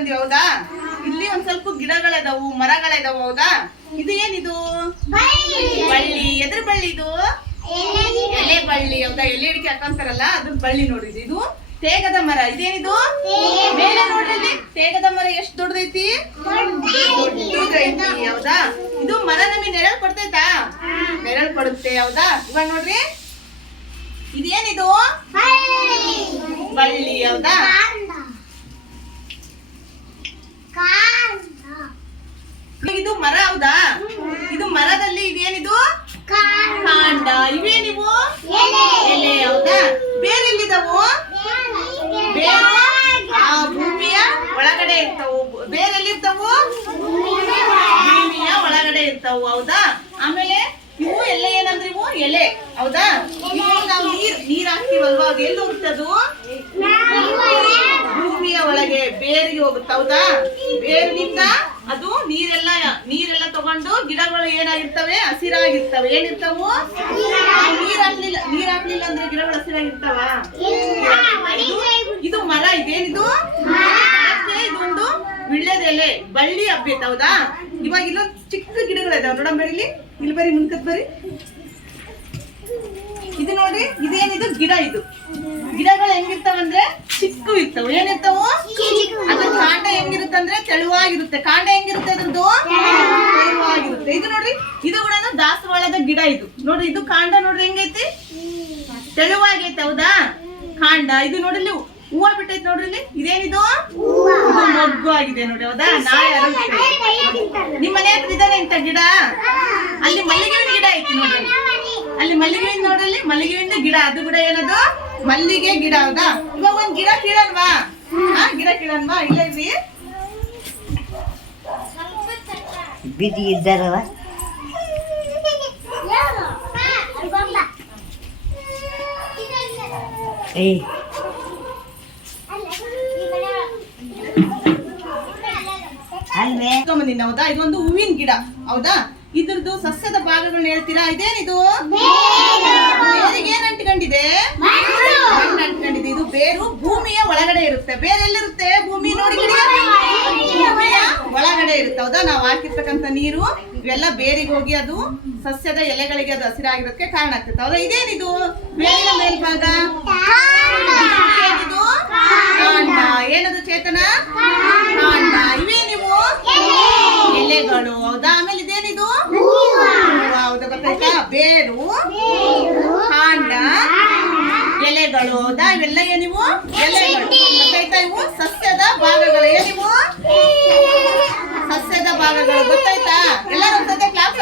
ಬಂದಿವಿ ಹೌದಾ. ಇಲ್ಲಿ ಒಂದ್ ಸ್ವಲ್ಪ ಗಿಡಗಳಿದಾವು, ಮರಗಳಿದಾವು ಹೌದಾ. ಇದು ಏನಿದು? ಬಳ್ಳಿ. ಎದ್ರ ಬಳ್ಳಿ ಇದು? ಎಲೆ ಬಳ್ಳಿ ಹೌದಾ. ಎಲೆ ಅಡಿಕೆ ಹಾಕಂತಾರಲ್ಲ ಅದ್ರ ಬಳ್ಳಿ ನೋಡ್ರಿ. ಇದು ತೇಗದ ಮರ. ಇದೇನಿದು? ಮೇಲೆ ನೋಡ್ರಿ ಇಲ್ಲಿ ತೇಗದ ಮರ ಎಷ್ಟು ದೊಡ್ಡದೈತಿ, ದೊಡ್ಡದೈತಿ ಹೌದಾ. ಇದು ಮರ ನಮಗೆ ನೆರಳು ಕೊಡ್ತೈತಾ? ನೆರಳು ಕೊಡುತ್ತೆ ಹೌದಾ. ಇವಾಗ ನೋಡ್ರಿ ಇದೇನಿದು? ಬಳ್ಳಿ ಹೌದಾ. ಇದು ಮರ ಹೌದಾ. ಇದು ಮರದಲ್ಲಿ ಇದೇನಿದು? ಕಾಂಡ. ಇವೇನಿವು? ಎಲೆ ಹೌದಾ. ಬೇರೆ ಎಲ್ಲಿದಾವು? ಬೇರೆ ಭೂಮಿಯ ಒಳಗಡೆ ಇರ್ತಾವು. ಬೇರೆ ಎಲ್ಲಿರ್ತಾವು? ಭೂಮಿಯ ಒಳಗಡೆ ಇರ್ತಾವು ಹೌದಾ. ಆಮೇಲೆ ಇವು ಎಲ್ಲ ಏನಂದ್ರೆ ಇವು ಎಲೆ ಹೌದಾ. ಇವು ನಾವು ನೀರ್ ಹಾಕ್ತಿವಲ್ವಾ, ಅದು ಎಲ್ಲಿ ಹೋಗ್ತದು? ಭೂಮಿಯ ಒಳಗೆ ಬೇರಿಗೆ ಹೋಗುತ್ತೆ ಹೌದಾ. ಬೇರಿನಿಂದ ಅದು ನೀರೆಲ್ಲ ತಗೊಂಡು ಗಿಡಗಳು ಏನಾಗಿರ್ತವೆ? ಹಸಿರಾಗಿರ್ತವೆ. ಏನಿರ್ತಾವು? ನೀರ್ ಹಾಕ್ಲಿಲ್ಲ ಅಂದ್ರೆ ಗಿಡಗಳು ಹಸಿರಾಗಿರ್ತಾವ? ಇದು ಮರ. ಇದೇನಿದು? ಇದೊಂದು ವಿಳ್ಯದೆಲೆ ಬಳ್ಳಿ ಹಬ್ಬೈತೆ ಹೌದಾ. ಇವಾಗ ಇಲ್ಲೊಂದು ಚಿಕ್ಕ ಗಿಡಗಳಿದಾವೆ ನೋಡಂಬ. ಇಲ್ಲಿ ಬರೀ ಮುಂದಕ್ಕೆ ಬರೀ. ಇದು ನೋಡ್ರಿ ಇದೇನಿದು? ಗಿಡ. ಇದು ಗಿಡಗಳು ಹೆಂಗಿರ್ತಾವಂದ್ರೆ ಚಿಕ್ಕ ಇರ್ತಾವ. ಏನಿರ್ತಾವು? ಅದ್ರ ಕಾಂಡ ಹೆಂಗಿರುತ್ತಂದ್ರೆ ತೆಳುವಾಗಿರುತ್ತೆ. ಕಾಂಡ ಹೆಂಗಿರುತ್ತೆ ಅದ್ರದ್ದು? ತೆಳುವಾಗಿರುತ್ತೆ. ಇದು ನೋಡ್ರಿ ಇದು ಕೂಡ ದಾಸವಾಳದ ಗಿಡ. ಇದು ನೋಡ್ರಿ ಇದು ಕಾಂಡ ನೋಡ್ರಿ ಹೆಂಗೈತಿ, ತೆಳುವಾಗೈತೆ ಹೌದಾ ಕಾಂಡ. ಇದು ನೋಡ್ರಿ ಹೂವ ಬಿಟ್ಟೈತಿ ನೋಡ್ರಿ ಇಲ್ಲಿ. ಇದೇನಿದು? ಮೊಗ್ಗು ಆಗಿದೆ ನೋಡಿ ಹೌದಾ. ನಾಳೆ ನಿಮ್ ಮನೆ ಹತ್ರ ಇದಾನೆ ಇಂತ ಗಿಡ. ಅಲ್ಲಿ ಮಲ್ಲಿಗೆ ಹೂವಿನ ಗಿಡ ಐತಿ ನೋಡ್ರಿ. ಅಲ್ಲಿ ಮಲ್ಲಿಗೆ ಹೂವಿನ ನೋಡ್ರಿ, ಮಲ್ಲಿಗೆ ಹೂವಿನ ಗಿಡ. ಅದು ಕೂಡ ಏನದು? ಮಲ್ಲಿಗೆ ಗಿಡ ಹೌದಾ. ಇವಾಗ ಒಂದ್ ಗಿಡ ಕೀಳಲ್ವಾ? ಗಿಡ ಕೀಳಲ್ವಾ? ಇಲ್ಲ ಇದ್ರಿ ಬಿದಿ ಇದ್ದಾರವ. ಬಂದಿನ ಹೌದಾ. ಇದೊಂದು ಹೂವಿನ ಗಿಡ ಹೌದಾ. ಇದ್ರದ್ದು ಸಸ್ಯದ ಭಾಗಗಳನ್ನ ಹೇಳ್ತೀರಾ? ಇದೇನಿದು? ಬೇರಿಗೆ ಏನ್ ಅಂಟ್ಕೊಂಡಿದೆ? ಮಣ್ಣು ಅಂಟ್ಕೊಂಡಿದೆ. ಇದು ಬೇರು ಭೂಮಿಯ ಒಳಗಡೆ ಇರುತ್ತೆ. ಬೇರೆ ಎಲ್ಲಿರುತ್ತೆ? ಭೂಮಿ ನೋಡಿ ಭೂಮಿಯ ಒಳಗಡೆ ಇರುತ್ತೆ ಹೌದಾ. ನಾವು ಹಾಕಿರ್ತಕ್ಕಂಥ ನೀರು ಇವೆಲ್ಲ ಬೇರಿಗೆ ಹೋಗಿ ಅದು ಸಸ್ಯದ ಎಲೆಗಳಿಗೆ ಅದು ಹಸಿರಾಗಿರೋದಕ್ಕೆ ಕಾರಣ ಆಗ್ತದೆ ಹೌದಾ. ಇದೇನಿದು? ಬೇರಿನ ಮೇಲ್ಭಾಗ ಏನಿದು? ಕಾಂಡ. ಏನದು ಚೇತನ? ಕಾಂಡ. ಇವೇನಿವು? ಎಲೆಗಳು ಹೌದಾ. ಆಮೇಲೆ ಇದೇನಿದು? ಹೌದಾ ಗೊತ್ತಾಯ್ತಾ. ಬೇರು, ಕಾಂಡ, ಎಲೆಗಳು ಹೌದಾ. ಇವೆಲ್ಲ ಏನಿವು? ಎಲೆಗಳು ಗೊತ್ತಾಯ್ತಾ. ಇವು ಸಸ್ಯದ ಭಾಗಗಳು. ಏನಿವು? ಸಸ್ಯದ ಭಾಗಗಳು ಗೊತ್ತಾಯ್ತಾ. ಎಲ್ಲರೂ ಕ್ಲಾಸ್